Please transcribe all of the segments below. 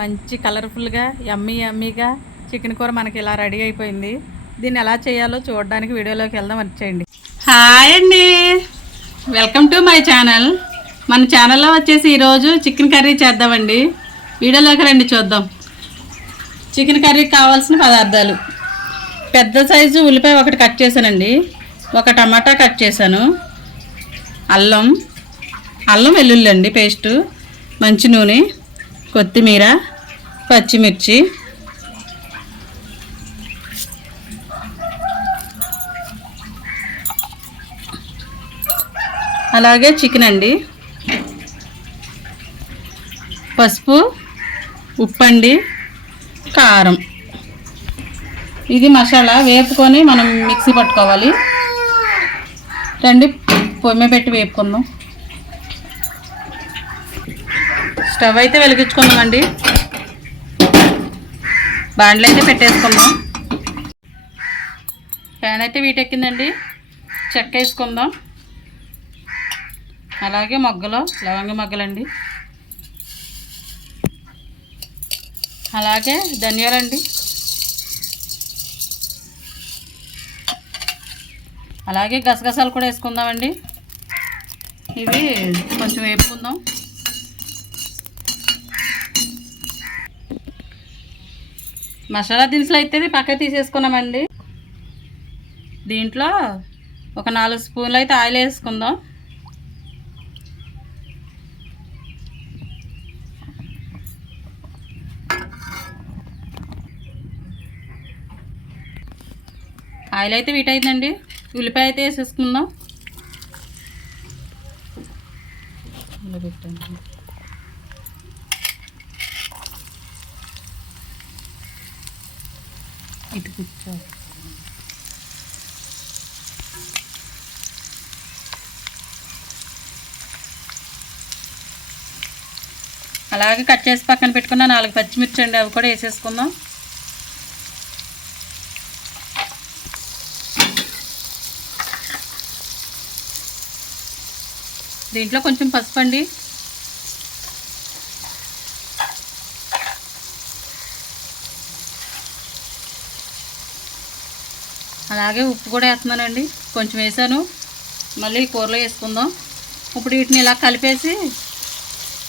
మంచి కలర్ఫుల్గా యమ్మీగా చికెన్ కూర మనకి ఇలా రెడీ అయిపోయింది. దీన్ని ఎలా చేయాలో చూడడానికి వీడియోలోకి వెళ్దాం, వచ్చేయండి. హాయ్ అండి, వెల్కమ్ టు మై ఛానల్. మన ఛానల్లో వచ్చేసి ఈరోజు చికెన్ కర్రీ చేద్దామండి. వీడియోలోకి రండి చూద్దాం. చికెన్ కర్రీకి కావాల్సిన పదార్థాలు: పెద్ద సైజు ఉల్లిపాయ ఒకటి కట్ చేశానండి, ఒక టమాటా కట్ చేశాను, అల్లం వెల్లుల్లి అండి పేస్టు, మంచి నూనె, కొత్తిమీర, పచ్చిమిర్చి, అలాగే చికెన్ అండి, పసుపు, ఉప్పు అండి, కారం. ఇది మసాలా వేపుకొని మనం మిక్సీ పట్టుకోవాలి. రండి పొయ్యి పెట్టి వేపుకుందాం. స్టవ్ అయితే వెలిగించుకుందామండి. బాండ్లు అయితే పెట్టేసుకుందాం. ప్యాన్ అయితే వీటెక్కిందండి. చెక్క వేసుకుందాం, అలాగే మొగ్గలు, లవంగ మొగ్గలండి, అలాగే ధనియాలండి, అలాగే గసగసాలు కూడా వేసుకుందామండి. ఇవి కొంచెం వేపుకుందాం. మసాలా దినుసులు అయితే పక్క తీసేసుకున్నామండి. దీంట్లో ఒక 4 స్పూన్లు అయితే ఆయిల్ వేసుకుందాం. ఆయిల్ అయితే వీటైందండి. ఉల్లిపాయ అయితే వేసేసుకుందాం. ఇటు కూర్చో. అలాగే కట్ చేసి పక్కన పెట్టుకున్న 4 పచ్చిమిర్చి అండి, అవి కూడా వేసేసుకుందాం. దీంట్లో కొంచెం పసుపు అండి, అలాగే ఉప్పు కూడా వేస్తున్నానండి. కొంచెం వేసాను, మళ్ళీ కూరలో వేసుకుందాం. ఇప్పుడు వీటిని ఇలా కలిపేసి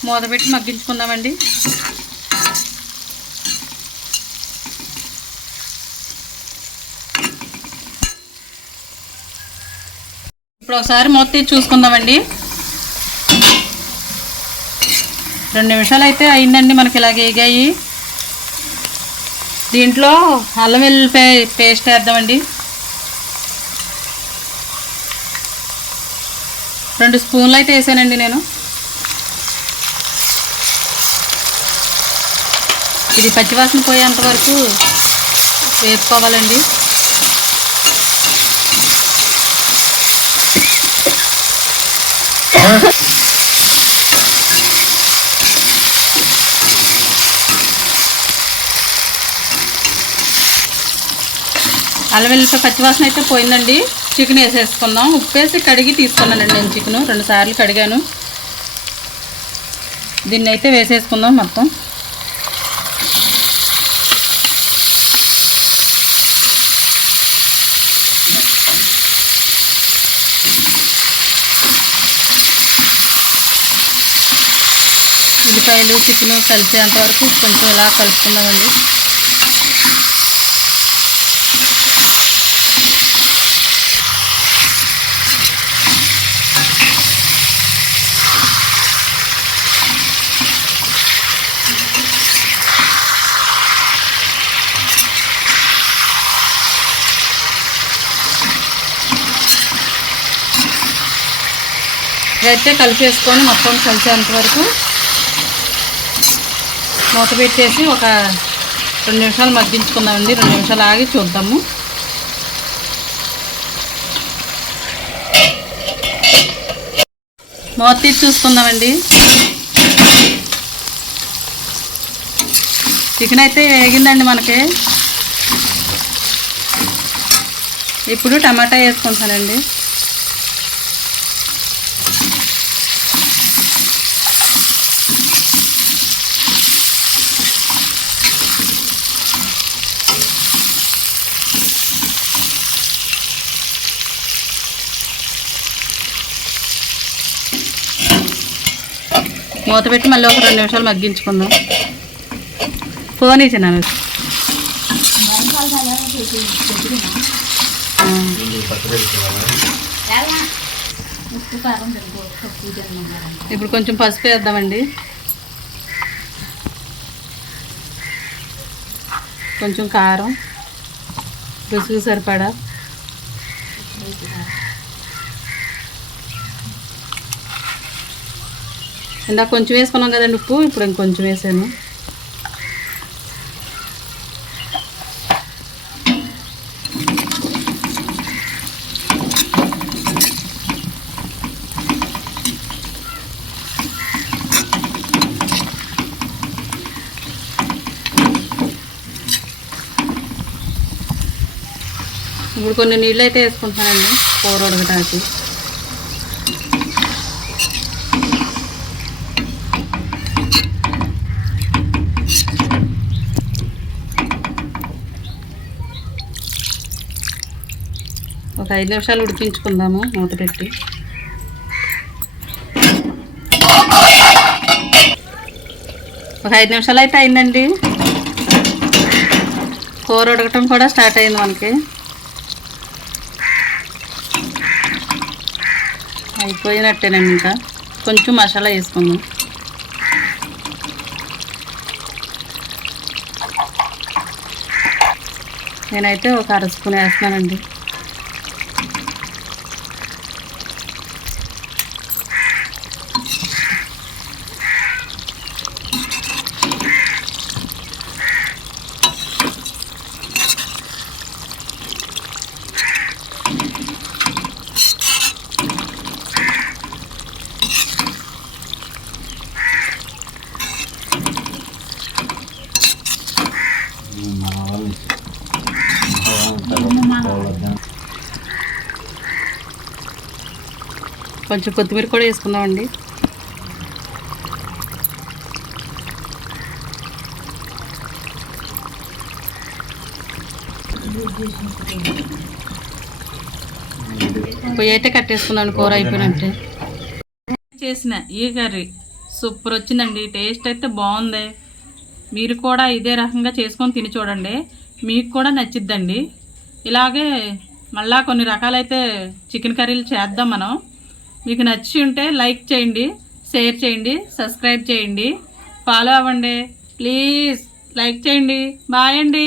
మూత పెట్టి మగ్గించుకుందామండి. ఇప్పుడు ఒకసారి మూత తీసి చూసుకుందామండి. 2 నిమిషాలు అయితే అయిందండి. మనకి ఇలాగ వేగాయి. దీంట్లో అల్లం వెల్లుల్లిపాయ పేస్ట్ వేద్దామండి. 2 స్పూన్లు అయితే వేసానండి నేను. ఇది పచ్చివాసన పోయేంత వరకు వేపుకోవాలండి. అల్లం వెల్లుల్లిపాయ పచ్చివాసన అయితే పోయిందండి. చికెన్ వేసేసుకుందాం. ఉప్పు వేసి కడిగి తీసుకున్నానండి నేను చికెను. 2 సార్లు కడిగాను. దీన్ని అయితే వేసేసుకుందాం మొత్తం. ఉల్లిపాయలు చికెను కలిసేంత వరకు కొంచెం ఇలా కలుపుకుందామండి. అయితే కలిపేసుకొని మొత్తం కలిసేంత వరకు మూత పెట్టేసి ఒక 2 నిమిషాలు మగ్గించుకుందామండి. 2 నిమిషాలు ఆగి చూద్దాము. మూత తీసి చూసుకుందామండి. చికెన్ అయితే వేగిందండి మనకి. ఇప్పుడు టమాటా వేసుకుంటానండి. మూత పెట్టి మళ్ళీ ఒక 2 నిమిషాలు మగ్గించుకుందాం. ఫోన్ ఇచ్చినాను. ఇప్పుడు కొంచెం పసుపు వేద్దామండి, కొంచెం కారం రుచికి సరిపడా, ఇందాక కొంచెం వేసుకున్నాం కదండి ఉప్పు, ఇప్పుడు ఇంకొంచెం వేసాను. ఇప్పుడు కొన్ని నీళ్ళు అయితే వేసుకుంటున్నానండి కూర ఉడకడానికి. ఒక 5 నిమిషాలు ఉడికించుకుందాము మూత పెట్టి. ఒక 5 నిమిషాలు అయితే అయిందండి. కూర ఉడకటం కూడా స్టార్ట్ అయింది మనకి. అయిపోయినట్టేనండి. ఇంకా కొంచెం మసాలా వేసుకుందాం. నేనైతే ఒక 1/2 స్పూన్ వేస్తున్నానండి. కొంచెం కొత్తిమీర కూడా వేసుకుందామండి. పొయ్యి అయితే కట్టేసుకుందాం కూర అయిపోయినట్టే. చేసిన ఈ కర్రీ సూపర్ వచ్చిందండి. టేస్ట్ అయితే బాగుంది. మీరు కూడా ఇదే రకంగా చేసుకొని తిని చూడండి, మీకు కూడా నచ్చిద్దండి. ఇలాగే మళ్ళా కొన్ని రకాలైతే చికెన్ కర్రీలు చేద్దాం మనం. మీకు నచ్చి ఉంటే లైక్ చేయండి, షేర్ చేయండి, సబ్స్క్రైబ్ చేయండి, ఫాలో అవ్వండి ప్లీజ్. లైక్ చేయండి. బాయ్ అండి.